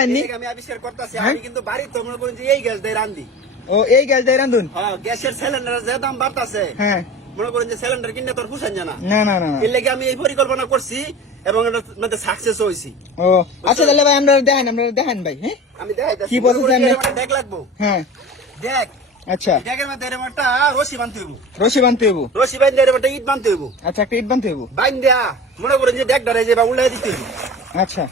দেখাননি? আমি আবিষ্কার করতেছি। আমি কিন্তু বাড়ি তো মনে করেন যে এই গ্যাস দিয়ে রান্ধি। ও এই গ্যাস দিয়ে রান্ধুন? হ্যাঁ, গ্যাসের সিলিন্ডার যে দাম বাড়তাছে, হ্যাঁ মনে করেন যে সিলিন্ডার কিনলে তোর পুষান জানা। না না না এর লেগে আমি এই পরিকল্পনা করছি এবং এটা মধ্যে সাকসেস হইছি। ও আচ্ছা তাহলে ভাই আমরা দেখান ভাই। হ্যাঁ আমি দেখাইতাছি। কি বলছেন? দেখ লাগবো। হ্যাঁ দেখ আচ্ছা দেখের মধ্যে এরকম একটা রশি বানতে হইব। রশি বানতে হইব? রশি বান্ধে এরকম একটা ইট বানতে হইব। আচ্ছা একটা ইট বানতে হইব। বান্ধা মনে করেন যে দেখ ধরে যে বা উল্লাই দিতে হইব। আচ্ছা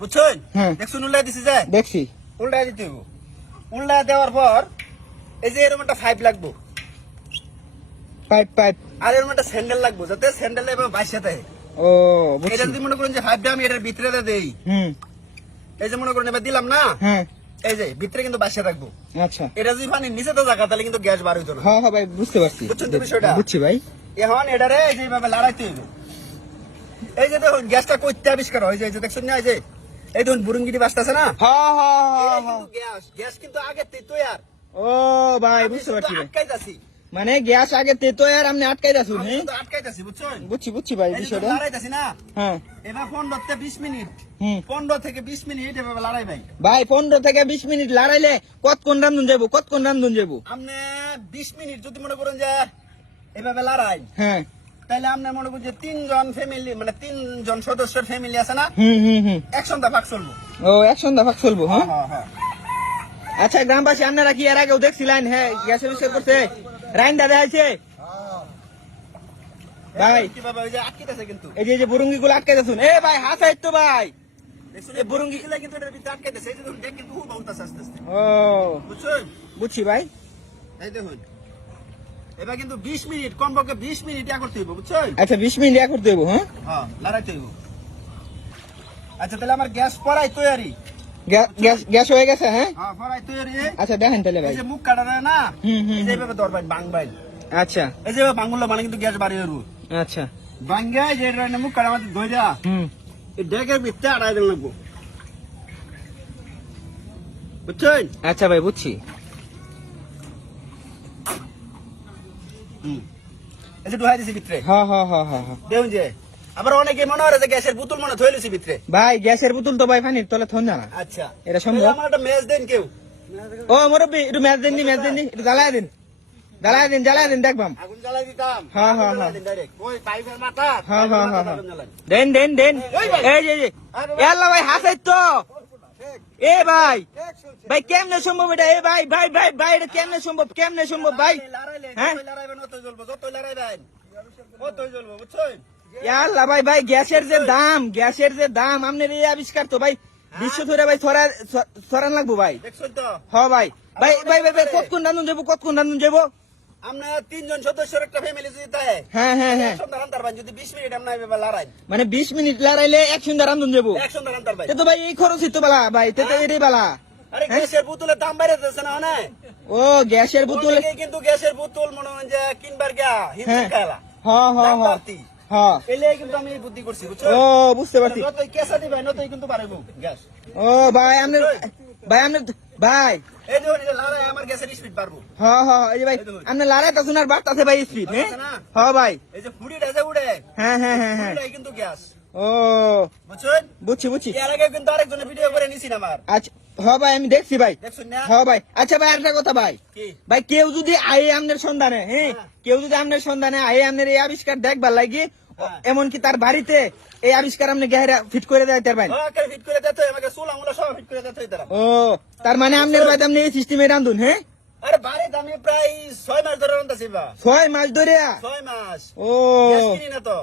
বুঝছেন? হ্যাঁ দেখছুন উল্লাই দিছে যে? দেখছি। উল্লাই দিতে হইব। উল্লাই দেওয়ার পর এই যে এরকম একটা পাইপ লাগবো। পাইপ পাইপ আর এরকম একটা স্যান্ডেল লাগবো, যাতে স্যান্ডেলে এবার বাইসে থাকে। ও এটা বুঝছি। যদি মনে করেন যে পাইপটা আমি এটার ভিতরে দেই, এই যে মনে করেন এবার দিলাম না, হ্যাঁ এই যে ভিতরে কিন্তু বাইসে থাকবো। আচ্ছা এটা যদি পানির নিচে তো জায়গা, তাহলে কিন্তু গ্যাস বার হইতো না। হ্যাঁ হ্যাঁ ভাই বুঝতে পারছি। বুঝছেন তো বিষয়টা? বুঝছি ভাই। এখন এটারে এই যে এইভাবে লড়াইতে হইব। এই যে দেখুন গ্যাসটা কইতে আবিষ্কার হয়, এই যে দেখছেন না, এই যে এই দেখুন বুরুঙ্গিটি বাজতেছে না, হ্যাঁ হ্যাঁ এটা হ্যাঁ কিন্তু গ্যাস। গ্যাস কিন্তু আগে তৈয়ার। ও ভাই বুঝতে পারছি ভাই। আটকাইতাছি, মানে গ্যাস আগে তেতো আর আপনি আটকাই রাখুন। আমি হ্যাঁ কিন্তু আটকাইতাছি, বুঝছেন? বুঝছি বুঝছি ভাই এই যে বিষয়টা। লড়াইতাছি না, হ্যাঁ এবার 15 থেকে 20 মিনিট, হুম 15 থেকে 20 মিনিট এভাবে লড়াই ভাই। ভাই 15 থেকে 20 মিনিট লড়াইলে কতক্ষণ রান্ধুন যাবো? কতক্ষণ রান্ধুন যাবো? আপনি 20 মিনিট যদি মনে করেন যে এভাবে লড়াই, হ্যাঁ তাহলে আপনি মনে করেন যে 3 জন ফ্যামিলি, মানে 3 জন সদস্যের ফ্যামিলি আছে না, হুম এক সন্ধ্যা ভাগ চলবো। ও এক সন্ধ্যা ভাগ চলবো। হ্যাঁ হ্যাঁ হ্যাঁ। আচ্ছা গ্রামবাসী আপনারা কি এর আগেও দেখছিলেন? হ্যাঁ গ্যাস আবিষ্কার করছে, রাইন দাদা আছে ভাই। কিভাবে ওই যে আটকাইতাছে কিন্তু, এই যে বুরুঙ্গি গুলো আটকাই যাচ্ছুন। এ ভাই হাসাই তো ভাই। দেখছেন এই বুরুঙ্গি গুলা কিন্তু এটার ভিতরে আটকাইতাছে। এই যে দেখুন দেখ কিন্তু হুবা উঠতাছে আস্তে আস্তে, ও বুঝছেন? বুঝছি ভাই। এই দেখুন এবার কিন্তু 20 মিনিট, কমপক্ষে 20 মিনিট ইয়া করতে হইব, বুঝছেন? আচ্ছা 20 মিনিট ইয়া করতে দেবো। হ্যাঁ হ্যাঁ লড়াইতে হইব। আচ্ছা তাহলে আমার গ্যাস পড়াই তৈরি। গ্যাস হয়ে গেছে। হ্যাঁ হ্যাঁ পড়াই তৈরি। আচ্ছা দেখেন তাহলে ভাই। এই যে মুখ কাটারে না, হুম এই যে এইভাবে ধরবেন বাংবাইল। আচ্ছা এই যে বাংগুলো মানে কিন্তু গ্যাস বাড়ি হইব। আচ্ছা বাঙ্গাই যে এটা মুখ কাটা আমাদের ধইরা এই ডেকের ভিতরে আড়াই দিন লাগবো, বুঝছেন? আচ্ছা ভাই বুঝছি। এই যে ঢুকাই দিছি ভিতরে, হ্যাঁ হ্যাঁ হ্যাঁ হ্যাঁ হ্যাঁ। দেখুন যে আবার অনেকে মনে হয় যে গ্যাসের বোতল মনে থইলে ভিতরে। ভাই গ্যাসের বোতল তো ভাই পানির তলে থন না। আচ্ছা এটা সম্ভব? তাহলে আমার একটা মেজ দেন কেউ। ও মুরব্বি একটু ম্যাচ দেন নি একটু জ্বালায় দিন দেখবাম। আগুন জ্বালাই দিতাম। হ্যাঁ, হ্যাঁ, আগুন জ্বালাই হ্যাঁ। দিন direct। ওই পাইপের মাথা, হ্যাঁ, পাইপের হ্যাঁ, মাথা হ্যাঁ। আগুন জ্বালাই। দেন এই যে এ আল্লাহ ভাই হাসাই তো। এ ভাই ভাই কেমনে সম্ভব এটা? এ ভাই ভাই ভাই ভাই এটা কেমনে সম্ভব ভাই? লড়াইলে হ্যাঁ? যতই লড়াইবেন অতই জ্বলবো, যতই লড়াইবেন অতই জ্বলবো, বুঝছেন? এ আল্লাহ ভাই ভাই গ্যাসের যে দাম আপনার এই আবিষ্কার তো ভাই বিশ্ব ধরে ভাই ছড়ান লাগবো ভাই। দেখছেন তো? হ্যাঁ ভাই ভাই ভাই ভাই কতক্ষণ রান্ধুন যাবো? আমরা 3 জন সদস্যের একটা ফ্যামিলি যদি থাকে, হ্যাঁ হ্যাঁ হ্যাঁ এক সন্ধ্যা রান্তার ভাই, যদি 20 মিনিট আমরা এভাবে লড়াই, মানে 20 মিনিট লড়াইলে এক সন্ধ্যা রান্ধুন যাবো। এক সন্ধ্যা রান্তার ভাই। তে তো ভাই এই খরচই তো বালা ভাই, তে তো এটাই বালা। আরে গ্যাসের বোতলের দাম বাইরে যাচ্ছে না অনেক। ও গ্যাসের বোতল। অনেকেই কিন্তু গ্যাসের বোতল মনে হয় যে কিনবার গিয়া হিমশিম হ্যাঁ খাইলা। হ্যাঁ হ্যাঁ দাম হ্যাঁ বাড়তি। হ্যাঁ এলে কিন্তু আমি এই বুদ্ধি করছি, বুঝছো? ও বুঝতে পারছি। যতই কেসা দিবেন নতই কিন্তু পারবো গ্যাস। ও ভাই আপনার ভাই এই দেখুন এটা লড়াই আমার গ্যাসের স্পিড পারবো। হ্যাঁ হ্যাঁ এই যে ভাই আপনার লড়াই তো শোনার বার্তাছে ভাই স্পিড। হ্যাঁ ভাই এই যে ফুড়িটা যে উড়ে, হ্যাঁ হ্যাঁ হ্যাঁ হ্যাঁ ফুড়িটাই কিন্তু গ্যাস, ও বুঝছেন? বুঝছি এর আগে কিন্তু আরেকজনে ভিডিও করে নিছি না আমার, আচ্ছা হ্যাঁ ভাই আমি দেখছি ভাই। দেখছেন না? হ্যাঁ ভাই আচ্ছা ভাই একটা কথা ভাই, কি? ভাই কেউ যদি আয়ে আপনার সন্ধানে, হ্যাঁ কেউ যদি আপনার সন্ধানে আয়ে আপনার এই আবিষ্কার দেখবার লাগে, এমনকি তার বাড়িতে এই আবিষ্কার আপনি গেহারা ফিট করে দেয় তার ভাই। ওকে ফিট করে দিতে হয়, আমাকে চুল আঙুলা সব ফিট করে দিতে হয় তারা। ও তার মানে আপনার ভাই আপনি এই সিস্টেমে রান্ধুন? হ্যাঁ আরে বাড়িতে আমি প্রায় 6 মাস ধরে রান্তাছি বা। 6 মাস ধরে? 6 মাস। ও গ্যাস কিনি না তো।